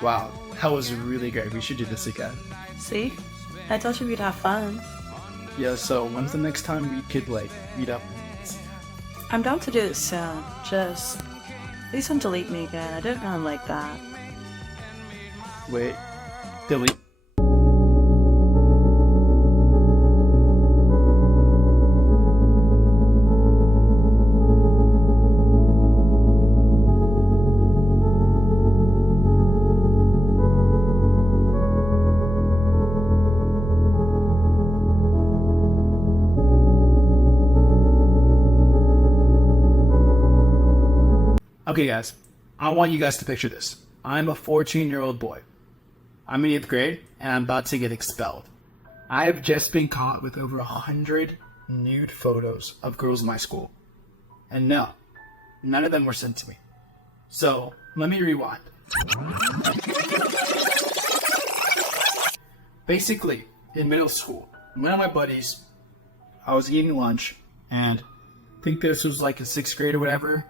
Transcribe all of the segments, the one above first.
Wow, that was really great. We should do this again. See? I told you we'd have fun. Yeah, so when's the next time we could, like, meet up? I'm down to do it soon. Just, please don't delete me again. I didn't run like that. Wait, delete. Okay, guys, I want you guys to picture this. I'm a 14-year-old boy. I'm in 8th grade, and I'm about to get expelled. I have just been caught with over 100 nude photos of girls in my school. And no, none of them were sent to me. So, let me rewind. Basically, in middle school, one of my buddies, I was eating lunch, and I think this was like in 6th grade or whatever,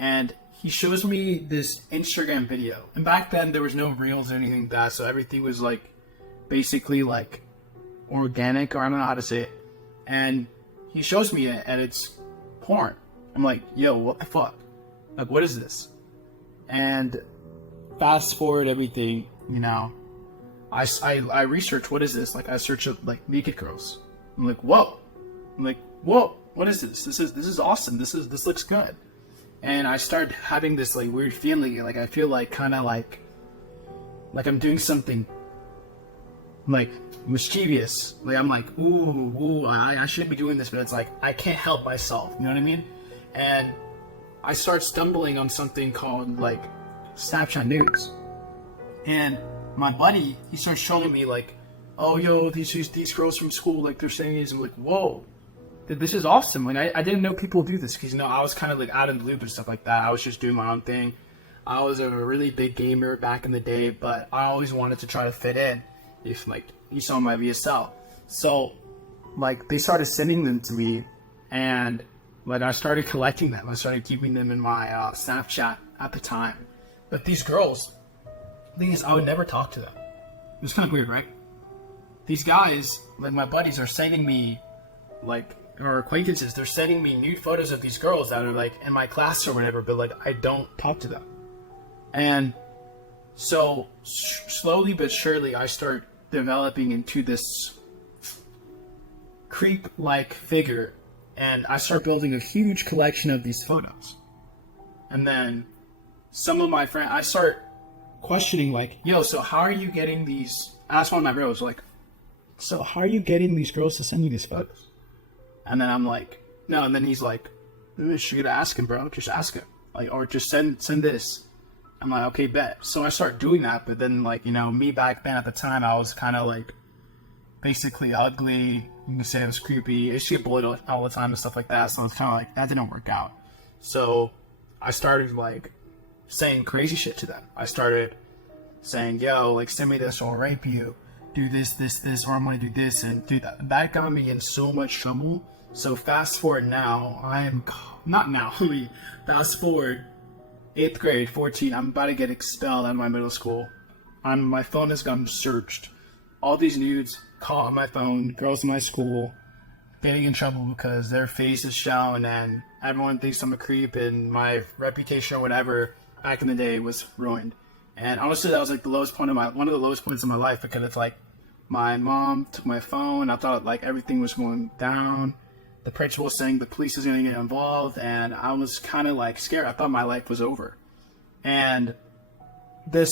and he shows me this Instagram video. And back then, there was no reels or anything like that, so everything was like, basically like, organic, or I don't know how to say it. And he shows me it, and it's porn. I'm like, yo, what the fuck? Like, what is this? And fast forward everything, you know, I research, what is this? Like, I search up, like, naked girls. I'm like, whoa. I'm like, whoa, what is this? This is awesome. This looks good. And I start having this, like, weird feeling, like, I feel like, kind of like I'm doing something, like, mischievous. Like, I'm like, ooh, I shouldn't be doing this, but it's like, I can't help myself, you know what I mean? And I start stumbling on something called, like, Snapchat News. And my buddy, he starts showing me, like, oh, yo, these girls from school, like, they're saying this. I'm like, whoa. This is awesome. And I didn't know people do this because, you know, I was kind of like out of the loop and stuff like that. I was just doing my own thing. I was a really big gamer back in the day, but I always wanted to try to fit in if, like, you saw my VSL. So, like, they started sending them to me, and, like, I started collecting them. I started keeping them in my Snapchat at the time. But these girls, the thing is, I would never talk to them. It was kind of weird, right? These guys, like my buddies, are sending me, like, or acquaintances, they're sending me nude photos of these girls that are, like, in my class or whatever, but, like, I don't talk to them. And so, slowly but surely, I start developing into this creep-like figure, and I start building a huge collection of these photos. And then, some of my friends, I start questioning, like, yo, so how are you getting these? I asked one of my bros, like, so how are you getting these girls to send you these photos? And then I'm like, no, and then he's like, you should ask him, bro. Just ask him. Like, or just send this. I'm like, okay, bet. So I start doing that, but then, like, you know, me back then at the time, I was kind of, like, basically ugly. You can say I was creepy. I used to get bullied all the time and stuff like that, so it's kind of like, that didn't work out. So I started, like, saying crazy shit to them. I started saying, yo, like, send me this or I'll rape you. Do this, or I'm going to do this and do that. That got me in so much trouble. So fast forward now, fast forward 8th grade, 14, I'm about to get expelled out of my middle school. My phone has gotten searched. All these nudes caught on my phone, girls in my school, getting in trouble because their face is shown and everyone thinks I'm a creep and my reputation or whatever back in the day was ruined. And honestly, that was like one of the lowest points in my life because it's like, my mom took my phone. I thought, like, everything was going down. The principal was saying the police is going to get involved, and I was kind of, like, scared. I thought my life was over. And the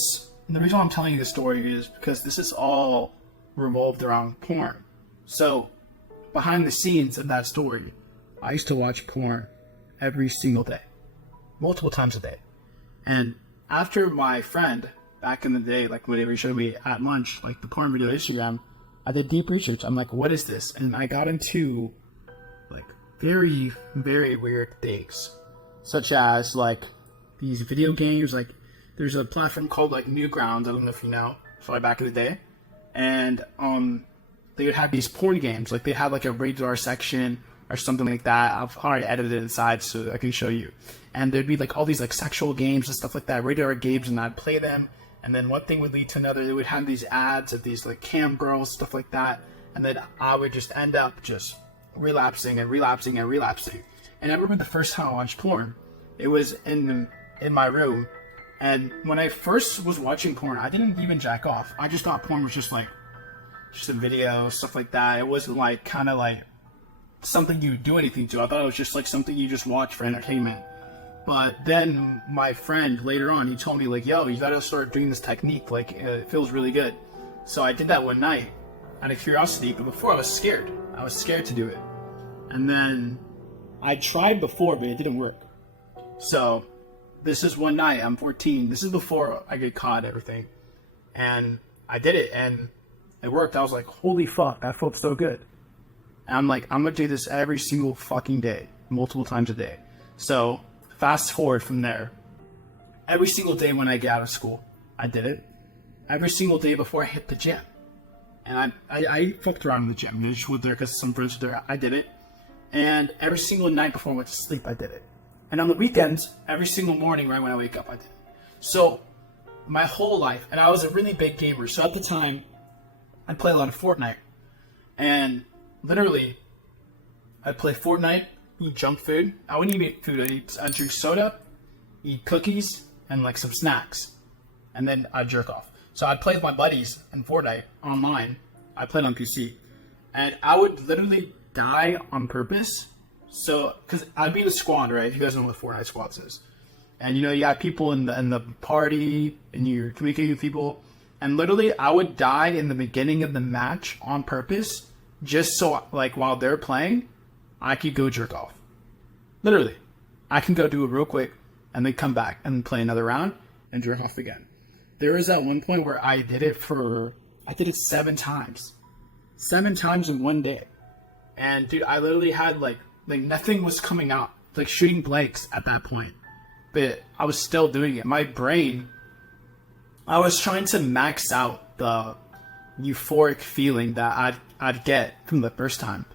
reason I'm telling you this story is because this is all revolved around porn. So, behind the scenes of that story, I used to watch porn every single day, multiple times a day. And after my friend, back in the day, like, whenever he showed me at lunch, like, the porn video on Instagram, I did deep research. I'm like, what is this? And I got into, like, very, very weird things. Such as, like, these video games. Like, there's a platform called, like, Newgrounds. I don't know if you know. So, back in the day. And, they would have these porn games. Like, they had, like, a rated R section or something like that. I've already edited it inside so I can show you. And there'd be, like, all these, like, sexual games and stuff like that. Rated R games, and I'd play them. And then one thing would lead to another. They would have these ads of these like cam girls, stuff like that. And then I would just end up just relapsing and relapsing and relapsing. And I remember the first time I watched porn, it was in my room. And when I first was watching porn, I didn't even jack off. I just thought porn was just a video, stuff like that. It wasn't like kind of like something you do anything to. I thought it was just like something you just watch for entertainment. But then my friend later on, he told me like, yo, you gotta start doing this technique. Like, it feels really good. So I did that one night out of curiosity, but before I was scared. I was scared to do it. And then I tried before, but it didn't work. So this is one night, I'm 14. This is before I get caught and everything. And I did it and it worked. I was like, holy fuck, that felt so good. And I'm like, I'm gonna do this every single fucking day, multiple times a day. So fast forward from there. Every single day when I get out of school, I did it. Every single day before I hit the gym. And I fucked around in the gym. I just went there because some friends were there. I did it. And every single night before I went to sleep, I did it. And on the weekends, every single morning right when I wake up, I did it. So my whole life, and I was a really big gamer. So at the time, I'd play a lot of Fortnite. And literally, I'd play Fortnite, eat junk food. I wouldn't even eat food. I'd drink soda, eat cookies, and like some snacks. And then I'd jerk off. So I'd play with my buddies in Fortnite online. I played on PC. And I would literally die on purpose. So, because I'd be in a squad, right? You guys know what Fortnite squads is. And you got people in the party, and you're communicating with people. And literally, I would die in the beginning of the match on purpose, just so, like, while they're playing, I could go jerk off. Literally. I can go do it real quick, and then come back and play another round, and jerk off again. There was at one point where I did it 7 times. 7 times in one day. And dude, I literally had like nothing was coming out. Like shooting blanks at that point. But I was still doing it. My brain, I was trying to max out the euphoric feeling that I'd get from the first time.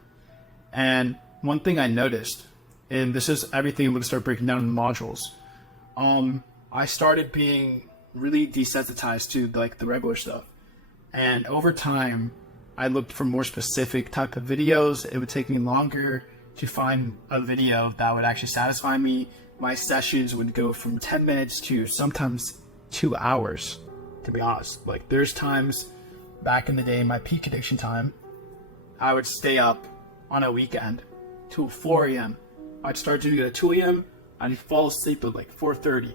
And one thing I noticed, and this is everything I'm going to start breaking down in the modules, I started being really desensitized to like the regular stuff. And over time, I looked for more specific type of videos. It would take me longer to find a video that would actually satisfy me. My sessions would go from 10 minutes to sometimes 2 hours, to be honest. Like there's times back in the day, my peak addiction time, I would stay up on a weekend till 4 a.m. I'd start doing it at 2 a.m. I'd fall asleep at like 4:30,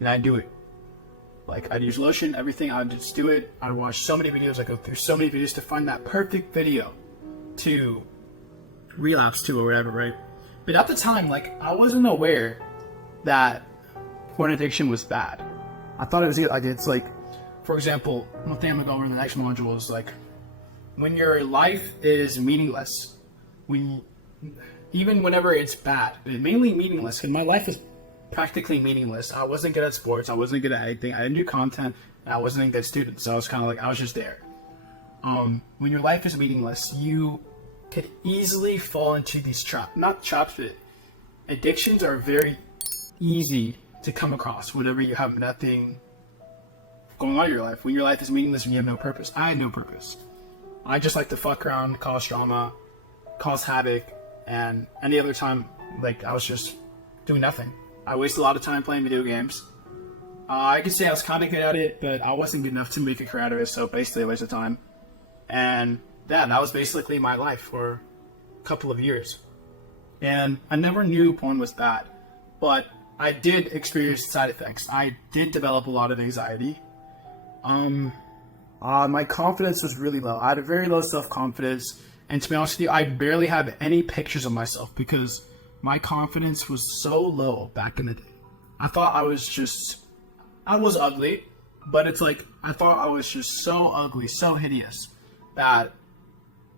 and I'd do it. Like, I'd use lotion, everything, I'd just do it. I'd watch so many videos, I'd go through so many videos to find that perfect video to relapse to or whatever, right? But at the time, like, I wasn't aware that porn addiction was bad. I thought it was, it's like, for example, one thing I'm gonna go over in the next module is like, when your life is meaningless, even whenever it's bad, but mainly meaningless, because my life is practically meaningless. I wasn't good at sports. I wasn't good at anything. I didn't do content. And I wasn't a good student. So I was kind of like, I was just there. When your life is meaningless, you could easily fall into these traps. Not traps, but addictions are very easy to come across whenever you have nothing going on in your life. When your life is meaningless and you have no purpose. I had no purpose. I just like to fuck around, cause drama, cause havoc, and any other time, like, I was just doing nothing. I wasted a lot of time playing video games. I could say I was kind of good at it, but I wasn't good enough to make a career out of it, so basically a waste of time. And yeah, that was basically my life for a couple of years. And I never knew porn was bad, but I did experience side effects. I did develop a lot of anxiety. My confidence was really low. I had a very low self-confidence, and to be honest with you, I barely have any pictures of myself because my confidence was so low back in the day. I thought I was ugly, but it's like, I thought I was just so ugly, so hideous, that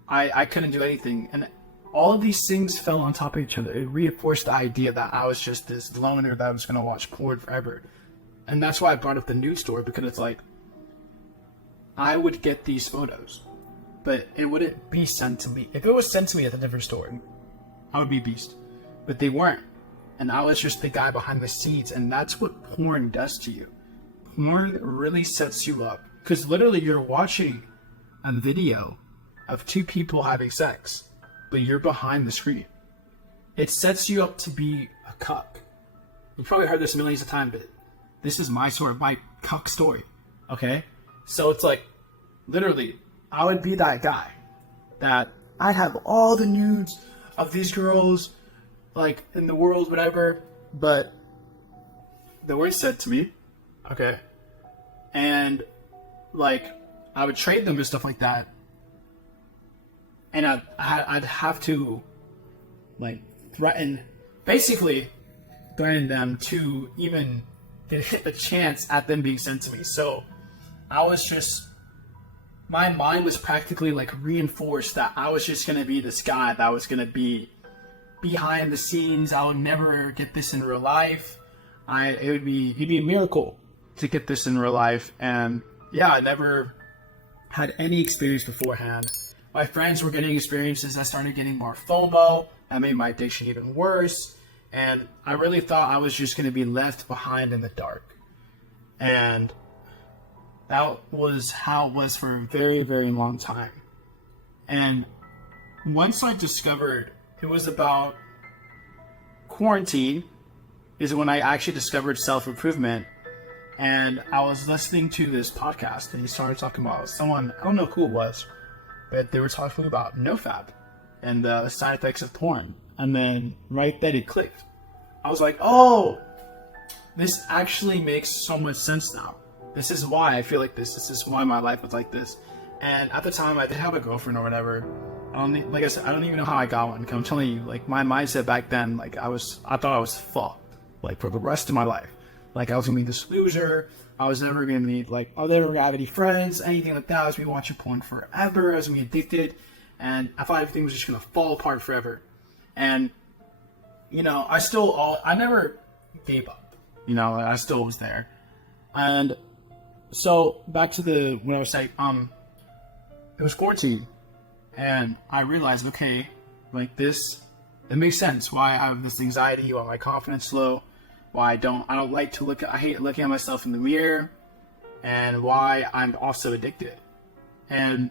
I couldn't do anything. And all of these things fell on top of each other. It reinforced the idea that I was just this loner that was going to watch porn forever. And that's why I brought up the nude story, because it's like, I would get these photos, but it wouldn't be sent to me. If it was sent to me at a different story, I would be beast. But they weren't. And I was just the guy behind the scenes, and that's what porn does to you. porn really sets you up. Because literally you're watching a video of two people having sex, but you're behind the screen. It sets you up to be a cuck. You've probably heard this millions of times, but this is my cuck story. Okay? So it's like, literally, I would be that guy that I'd have all the nudes of these girls, like, in the world, whatever, but they weren't sent to me. Okay? And, like, I would trade them and stuff like that. And I'd have to, like, basically threaten them to even get a chance at them being sent to me. So I was just, my mind was practically like reinforced that I was just going to be this guy that was going to be behind the scenes. I would never get this in real life. It'd be a miracle to get this in real life. And yeah, I never had any experience beforehand. My friends were getting experiences. I started getting more FOMO. That made my addiction even worse. And I really thought I was just going to be left behind in the dark. And that was how it was for a very, very long time. And once I discovered it was about quarantine is when I actually discovered self-improvement. And I was listening to this podcast and he started talking about someone, I don't know who it was, but they were talking about nofap and the side effects of porn. And then right then it clicked. I was like, oh, this actually makes so much sense now. This is why I feel like this. This is why my life was like this. And at the time, I did have a girlfriend or whatever. Like I said, I don't even know how I got one. I'm telling you, like my mindset back then, like I thought I was fucked, like for the rest of my life. Like I was gonna be this loser. I was never gonna meet, like, I'll never have any friends, anything like that. I was gonna be watching porn forever. I was gonna be addicted, and I thought everything was just gonna fall apart forever. And you know, I never gave up. You know, I still was there. And so back to when I was saying, it was quarantine, and I realized, okay, like it makes sense why I have this anxiety, why my confidence is low, why I don't like to I hate looking at myself in the mirror, and why I'm also addicted. And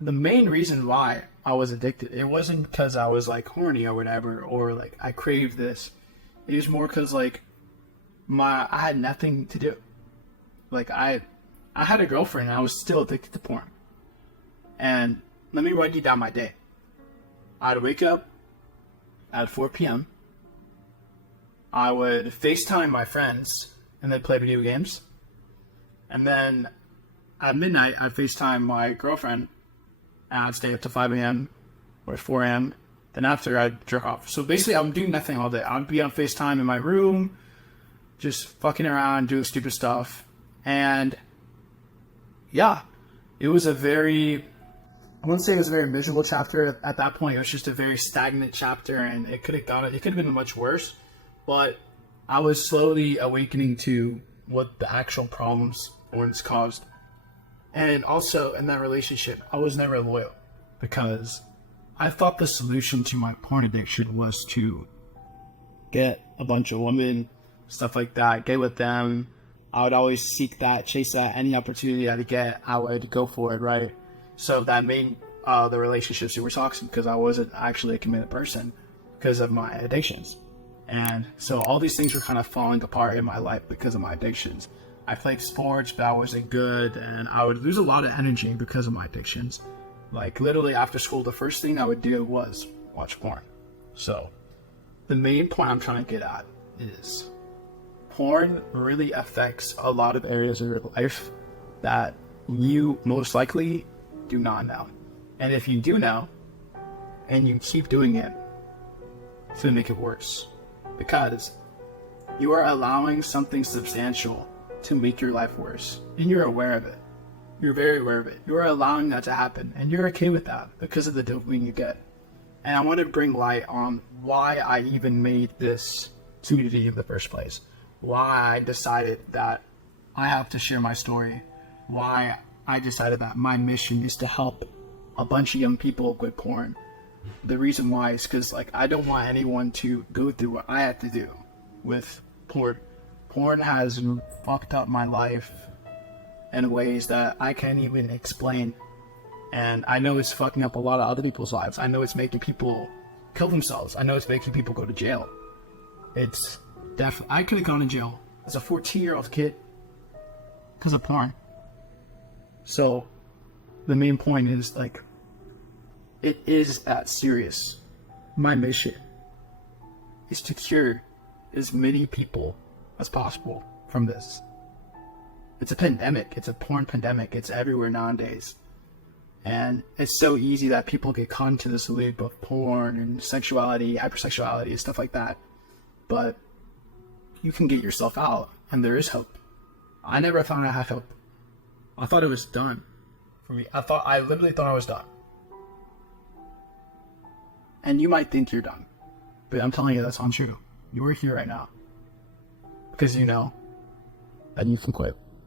the main reason why I was addicted, it wasn't because I was like horny or whatever, or like I craved this. It was more because like I had nothing to do. Like I had a girlfriend and I was still addicted to porn. And let me write you down my day. I'd wake up at 4 p.m. I would FaceTime my friends and then play video games. And then at midnight, I'd FaceTime my girlfriend and I'd stay up to 5 a.m. or 4 a.m. Then after, I'd jerk off. So basically, I'm doing nothing all day. I'd be on FaceTime in my room, just fucking around, doing stupid stuff. And yeah, it was I wouldn't say it was a very miserable chapter at that point. It was just a very stagnant chapter, and it could have been much worse. But I was slowly awakening to what the actual problems porn's caused. And also in that relationship, I was never loyal because I thought the solution to my porn addiction was to get a bunch of women, stuff like that, get with them. I would always chase that, any opportunity I could get, I would go for it, right? So that made the relationships super toxic because I wasn't actually a committed person because of my addictions. And so all these things were kind of falling apart in my life because of my addictions. I played sports, but I wasn't good, and I would lose a lot of energy because of my addictions. Like literally after school, the first thing I would do was watch porn. So the main point I'm trying to get at is porn really affects a lot of areas of your life that you most likely do not know. And if you do know, and you keep doing it, it's going to make it worse. Because you are allowing something substantial to make your life worse. And you're aware of it. You're very aware of it. You're allowing that to happen. And you're okay with that because of the dopamine you get. And I want to bring light on why I even made this community in the first place. Why I decided that I have to share my story. Why I decided that my mission is to help a bunch of young people quit porn. The reason why is because I don't want anyone to go through what I had to do with porn. Porn has fucked up my life in ways that I can't even explain. And I know it's fucking up a lot of other people's lives. I know it's making people kill themselves. I know it's making people go to jail. It's definitely... I could have gone to jail as a 14-year-old kid because of porn. So, the main point is, like, it is that serious. My mission is to cure as many people as possible from this. It's a pandemic. It's a porn pandemic. It's everywhere nowadays. And it's so easy that people get caught into this loop of porn and sexuality, hypersexuality, and stuff like that. But you can get yourself out, and there is hope. I never thought I had hope. I thought it was done for me. I literally thought I was done. And you might think you're done, but I'm telling you that's untrue. You are here right now because you know that you can quit.